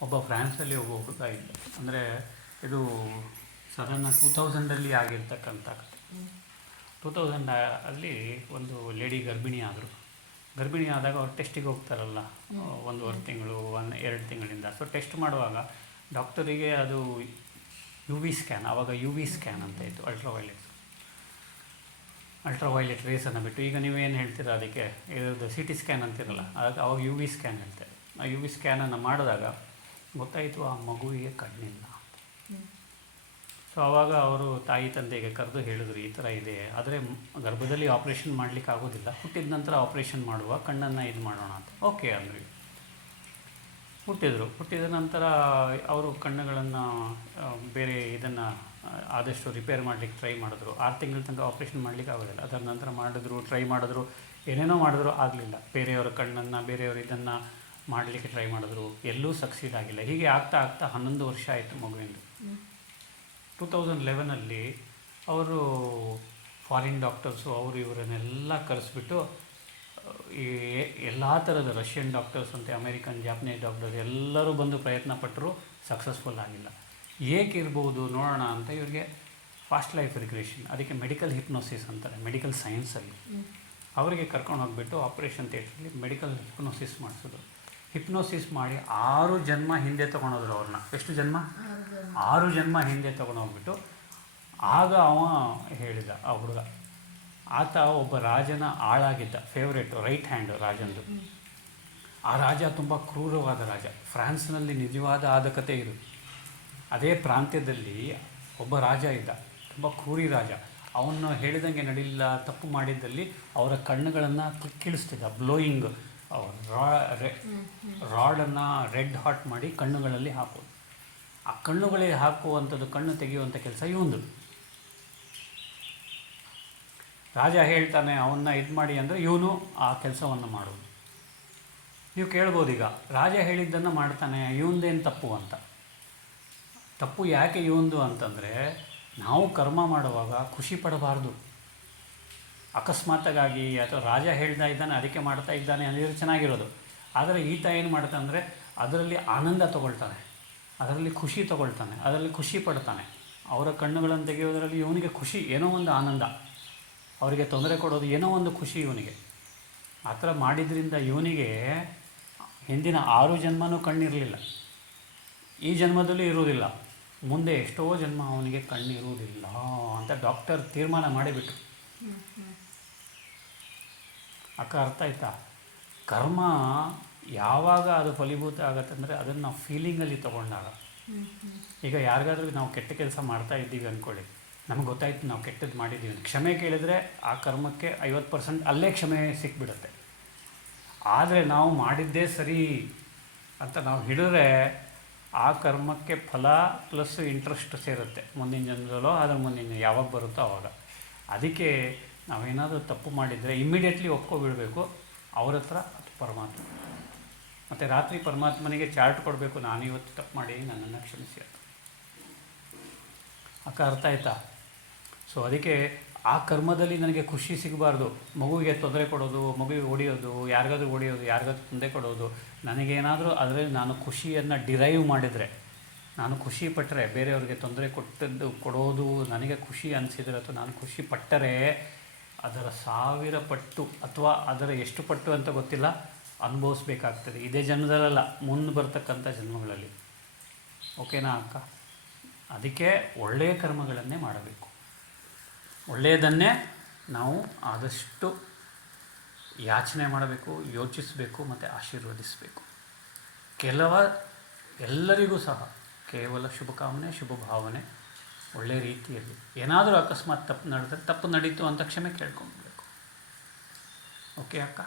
ಒಬ್ಬ ಫ್ರಾನ್ಸಲ್ಲಿ ಒಬ್ಬ ಹುಡುಗ ಇದ್ದ. ಅಂದರೆ ಇದು ಸಾಧಾರಣ 2000 ಆಗಿರ್ತಕ್ಕಂಥ ಕಥೆ. 2000 ಅಲ್ಲಿ ಒಂದು ಲೇಡಿ ಗರ್ಭಿಣಿ ಆದರು. ಗರ್ಭಿಣಿ ಆದಾಗ ಅವ್ರು ಟೆಸ್ಟಿಗೆ ಹೋಗ್ತಾರಲ್ಲ, 1.5 ತಿಂಗಳು 2 ತಿಂಗಳಿಂದ. ಸೊ ಟೆಸ್ಟ್ ಮಾಡುವಾಗ ಡಾಕ್ಟರಿಗೆ ಅದು ಯು ವಿ ಸ್ಕ್ಯಾನ್, ಆವಾಗ ಯು ವಿ ಸ್ಕ್ಯಾನ್ ಅಂತ ಇತ್ತು, ಅಲ್ಟ್ರಾವೈಲೆಟ್ ರೇಸನ್ನು ಬಿಟ್ಟು. ಈಗ ನೀವೇನು ಹೇಳ್ತೀರ ಅದಕ್ಕೆ, ಇದ್ರದ್ದು ಸಿ ಟಿ ಸ್ಕ್ಯಾನ್ ಅಂತಿರಲ್ಲ, ಅದಕ್ಕೆ ಅವಾಗ ಯು ವಿ ಸ್ಕ್ಯಾನ್ ಹೇಳ್ತಾರೆ. ಆ ಯು ವಿ ಸ್ಕ್ಯಾನನ್ನು ಮಾಡಿದಾಗ ಗೊತ್ತಾಯಿತು ಆ ಮಗುವಿಗೆ ಕಣ್ಣಿಲ್ಲ. ಸೊ ಆವಾಗ ಅವರು ತಾಯಿ ತಂದೆಗೆ ಕರೆದು ಹೇಳಿದ್ರು, ಈ ಥರ ಇದೆ, ಆದರೆ ಗರ್ಭದಲ್ಲಿ ಆಪ್ರೇಷನ್ ಮಾಡಲಿಕ್ಕೆ ಆಗೋದಿಲ್ಲ, ಹುಟ್ಟಿದ ನಂತರ ಆಪ್ರೇಷನ್ ಮಾಡುವ, ಕಣ್ಣನ್ನು ಇದು ಮಾಡೋಣ ಅಂತ. ಓಕೆ ಅಂದ್ರಿ. ಹುಟ್ಟಿದ ನಂತರ ಅವರು ಕಣ್ಣುಗಳನ್ನು ಬೇರೆ ಇದನ್ನು ಆದಷ್ಟು ರಿಪೇರ್ ಮಾಡಲಿಕ್ಕೆ ಟ್ರೈ ಮಾಡಿದ್ರು. 6 ತಿಂಗಳ ತನಕ ಆಪ್ರೇಷನ್ ಮಾಡಲಿಕ್ಕೆ ಆಗೋದಿಲ್ಲ. ಅದರ ನಂತರ ಟ್ರೈ ಮಾಡಿದ್ರು, ಏನೇನೋ ಮಾಡಿದ್ರು, ಆಗಲಿಲ್ಲ. ಬೇರೆಯವರ ಕಣ್ಣನ್ನು, ಬೇರೆಯವರು ಇದನ್ನು ಮಾಡಲಿಕ್ಕೆ ಟ್ರೈ ಮಾಡಿದ್ರು, ಎಲ್ಲೂ ಸಕ್ಸೀಡ್ ಆಗಿಲ್ಲ. ಹೀಗೆ ಆಗ್ತಾ 11 ವರ್ಷ ಆಯಿತು ಮಗುವಿಂದು. 2011 ಅವರು ಫಾರಿನ್ ಡಾಕ್ಟರ್ಸು ಅವರು ಇವರನ್ನೆಲ್ಲ ಕರೆಸ್ಬಿಟ್ಟು ಈ ಎಲ್ಲ ಥರದ ರಷ್ಯನ್ ಡಾಕ್ಟರ್ಸ್ ಅಂತೆ, ಅಮೇರಿಕನ್, ಜಾಪನೀಸ್ ಡಾಕ್ಟರ್ಸ್ ಎಲ್ಲರೂ ಬಂದು ಪ್ರಯತ್ನ ಪಟ್ಟರು, ಸಕ್ಸಸ್ಫುಲ್ ಆಗಿಲ್ಲ. ಏಕಿರ್ಬೋದು ನೋಡೋಣ ಅಂತ ಇವರಿಗೆ ಫಾಸ್ಟ್ ಲೈಫ್ ರಿಗ್ರೆಷನ್, ಅದಕ್ಕೆ ಮೆಡಿಕಲ್ ಹಿಪ್ನೋಸಿಸ್ ಅಂತಾರೆ ಮೆಡಿಕಲ್ ಸೈನ್ಸಲ್ಲಿ. ಅವರಿಗೆ ಕರ್ಕೊಂಡು ಹೋಗ್ಬಿಟ್ಟು ಆಪ್ರೇಷನ್ ಥಿಯೇಟ್ರಲ್ಲಿ ಮೆಡಿಕಲ್ ಹಿಪ್ನೋಸಿಸ್ ಮಾಡಿಸಿದ್ರು. ಹಿಪ್ನೋಸಿಸ್ ಮಾಡಿ 6 ಜನ್ಮ ಹಿಂದೆ ತೊಗೊಂಡೋದ್ರು ಅವ್ರನ್ನ. ಎಷ್ಟು ಜನ್ಮ? 6 ಜನ್ಮ ಹಿಂದೆ ತೊಗೊಂಡೋಗ್ಬಿಟ್ಟು ಆಗ ಅವ ಹೇಳಿದ, ಆ ಹುಡುಗ, ಆತ ಒಬ್ಬ ರಾಜನ ಆಳಾಗಿದ್ದ, ಫೇವ್ರೇಟು, ರೈಟ್ ಹ್ಯಾಂಡ್ ರಾಜಂದು. ಆ ರಾಜ ತುಂಬ ಕ್ರೂರವಾದ ರಾಜ. ಫ್ರಾನ್ಸ್ನಲ್ಲಿ ನಿಜವಾದ ಆದ ಕತೆ ಇದು. ಅದೇ ಪ್ರಾಂತ್ಯದಲ್ಲಿ ಒಬ್ಬ ರಾಜ ಇದ್ದ, ತುಂಬ ಕ್ರೂರಿ ರಾಜ. ಅವನು ಹೇಳಿದಂಗೆ ನಡೀಲಿಲ್ಲ, ತಪ್ಪು ಮಾಡಿದ್ದಲ್ಲಿ ಅವರ ಕಣ್ಣುಗಳನ್ನು ಕಿಳಿಸ್ತಿದ್ದ, ಬ್ಲೋಯಿಂಗ್, ರಾಡನ್ನು ರೆಡ್ ಹಾಟ್ ಮಾಡಿ ಕಣ್ಣುಗಳಲ್ಲಿ ಹಾಕೋದು. ಆ ಕಣ್ಣುಗಳಿಗೆ ಹಾಕುವಂಥದ್ದು, ಕಣ್ಣು ತೆಗೆಯುವಂಥ ಕೆಲಸ ಇವಂದು. ರಾಜ ಹೇಳ್ತಾನೆ ಅವನ್ನ ಇದು ಮಾಡಿ ಅಂದರೆ ಇವನು ಆ ಕೆಲಸವನ್ನು ಮಾಡೋದು. ನೀವು ಕೇಳ್ಬೋದು, ಈಗ ರಾಜ ಹೇಳಿದ್ದನ್ನು ಮಾಡ್ತಾನೆ, ಇವಂದೇನು ತಪ್ಪು ಅಂತ. ತಪ್ಪು ಯಾಕೆ ಇವಂದು ಅಂತಂದರೆ, ನಾವು ಕರ್ಮ ಮಾಡುವಾಗ ಖುಷಿ ಪಡಬಾರ್ದು. ಅಕಸ್ಮಾತ್ತಾಗಿ ಅಥವಾ ರಾಜ ಹೇಳ್ತಾ ಇದ್ದಾನೆ ಅದಕ್ಕೆ ಮಾಡ್ತಾ ಇದ್ದಾನೆ ಅಂದರೆ ಚೆನ್ನಾಗಿರೋದು. ಆದರೆ ಈತ ಏನು ಮಾಡ್ತಾನೆ ಅಂದರೆ ಅದರಲ್ಲಿ ಆನಂದ ತೊಗೊಳ್ತಾನೆ, ಅದರಲ್ಲಿ ಖುಷಿ ತೊಗೊಳ್ತಾನೆ, ಅದರಲ್ಲಿ ಖುಷಿ ಪಡ್ತಾನೆ. ಅವರ ಕಣ್ಣುಗಳನ್ನು ತೆಗೆಯೋದರಲ್ಲಿ ಇವನಿಗೆ ಖುಷಿ, ಏನೋ ಒಂದು ಆನಂದ. ಅವರಿಗೆ ತೊಂದರೆ ಕೊಡೋದು ಏನೋ ಒಂದು ಖುಷಿ ಇವನಿಗೆ. ಆ ಥರ ಮಾಡಿದ್ರಿಂದ ಇವನಿಗೆ ಹಿಂದಿನ 6 ಜನ್ಮನೂ ಕಣ್ಣಿರಲಿಲ್ಲ, ಈ ಜನ್ಮದಲ್ಲೂ ಇರುವುದಿಲ್ಲ, ಮುಂದೆ ಎಷ್ಟೋ ಜನ್ಮ ಅವನಿಗೆ ಕಣ್ಣಿರುವುದಿಲ್ಲ ಅಂತ ಡಾಕ್ಟರ್ ತೀರ್ಮಾನ ಮಾಡಿಬಿಟ್ರು. ಅಕ್ಕ ಅರ್ಥ ಆಯ್ತಾ? ಕರ್ಮ ಯಾವಾಗ ಅದು ಫಲೀಭೂತ ಆಗುತ್ತೆ ಅಂದರೆ ಅದನ್ನು ನಾವು ಫೀಲಿಂಗಲ್ಲಿ ತೊಗೊಂಡಾಗ. ಈಗ ಯಾರಿಗಾದ್ರೂ ನಾವು ಕೆಟ್ಟ ಕೆಲಸ ಮಾಡ್ತಾ ಇದ್ದೀವಿ ಅಂದ್ಕೊಳ್ಳಿ, ನಮಗೆ ಗೊತ್ತಾಯ್ತು ನಾವು ಕೆಟ್ಟದ್ದು ಮಾಡಿದ್ದೀವಿ, ಕ್ಷಮೆ ಕೇಳಿದರೆ ಆ ಕರ್ಮಕ್ಕೆ 50% ಅಲ್ಲೇ ಕ್ಷಮೆ ಸಿಕ್ಬಿಡುತ್ತೆ. ಆದರೆ ನಾವು ಮಾಡಿದ್ದೇ ಸರಿ ಅಂತ ನಾವು ಹಿಡಿದ್ರೆ ಆ ಕರ್ಮಕ್ಕೆ ಫಲ ಪ್ಲಸ್ ಇಂಟ್ರೆಸ್ಟ್ ಸೇರುತ್ತೆ. ಮುಂದಿನ ಜನ್ಮದಲ್ಲೋ ಅದ್ರ ಮುಂದಿನ ಯಾವಾಗ ಬರುತ್ತೋ ಆವಾಗ. ಅದಕ್ಕೆ ನಾವೇನಾದರೂ ತಪ್ಪು ಮಾಡಿದರೆ ಇಮ್ಮಿಡಿಯೇಟ್ಲಿ ಒಪ್ಕೊಬಿಡಬೇಕು ಅವ್ರ ಹತ್ರ, ಅದು ಪರಮಾತ್ಮ. ಮತ್ತು ರಾತ್ರಿ ಪರಮಾತ್ಮನಿಗೆ ಚಾರ್ಟ್ ಕೊಡಬೇಕು, ನಾನು ಇವತ್ತು ತಪ್ಪು ಮಾಡಿ ನನ್ನನ್ನು ಕ್ಷಮಿಸಿ ಅಂತ. ಅಕ್ಕ ಅರ್ಥ ಆಯ್ತಾ? ಸೊ ಅದಕ್ಕೆ ಆ ಕರ್ಮದಲ್ಲಿ ನನಗೆ ಖುಷಿ ಸಿಗಬಾರ್ದು. ಮಗುವಿಗೆ ತೊಂದರೆ ಕೊಡೋದು, ಮಗುವಿಗೆ ಹೊಡೆಯೋದು, ಯಾರಿಗಾದ್ರೂ ಹೊಡೆಯೋದು, ಯಾರಿಗಾದ್ರೂ ತೊಂದರೆ ಕೊಡೋದು, ನನಗೇನಾದರೂ ಅದರಲ್ಲಿ ನಾನು ಖುಷಿಯನ್ನು ಡಿರೈವ್ ಮಾಡಿದರೆ, ನಾನು ಖುಷಿ ಪಟ್ಟರೆ, ಬೇರೆಯವ್ರಿಗೆ ತೊಂದರೆ ಕೊಡೋದು ನನಗೆ ಖುಷಿ ಅನಿಸಿದರೆ ಅಥವಾ ನಾನು ಖುಷಿ ಪಟ್ಟರೆ ಅದರ 1000 ಪಟ್ಟು ಅಥವಾ ಅದರ ಎಷ್ಟು ಪಟ್ಟು ಅಂತ ಗೊತ್ತಿಲ್ಲ ಅನುಭವಿಸ್ಬೇಕಾಗ್ತದೆ. ಇದೇ ಜನ್ಮದಲ್ಲ, ಮುಂದೆ ಬರ್ತಕ್ಕಂಥ ಜನ್ಮಗಳಲ್ಲಿ. ಓಕೆನಾ ಅಕ್ಕ? ಅದಕ್ಕೆ ಒಳ್ಳೆಯ ಕರ್ಮಗಳನ್ನೇ ಮಾಡಬೇಕು, ಒಳ್ಳೆಯದನ್ನೇ ನಾವು ಆದಷ್ಟು ಯಾಚನೆ ಮಾಡಬೇಕು, ಯೋಚಿಸಬೇಕು ಮತ್ತು ಆಶೀರ್ವದಿಸಬೇಕು. ಎಲ್ಲರಿಗೂ ಸಹ ಕೇವಲ ಶುಭಕಾಮನೆ, ಶುಭ ಭಾವನೆ, ಒಳ್ಳೆಯ ರೀತಿಯಲ್ಲಿ. ಏನಾದರೂ ಅಕಸ್ಮಾತ್ ತಪ್ಪು ನಡೆದರೆ, ತಪ್ಪು ನಡೀತು ಅಂತ ಕ್ಷಮೆ ಕೇಳ್ಕೊಂಡ್ಬೇಕು. ಓಕೆ ಅಕ್ಕ?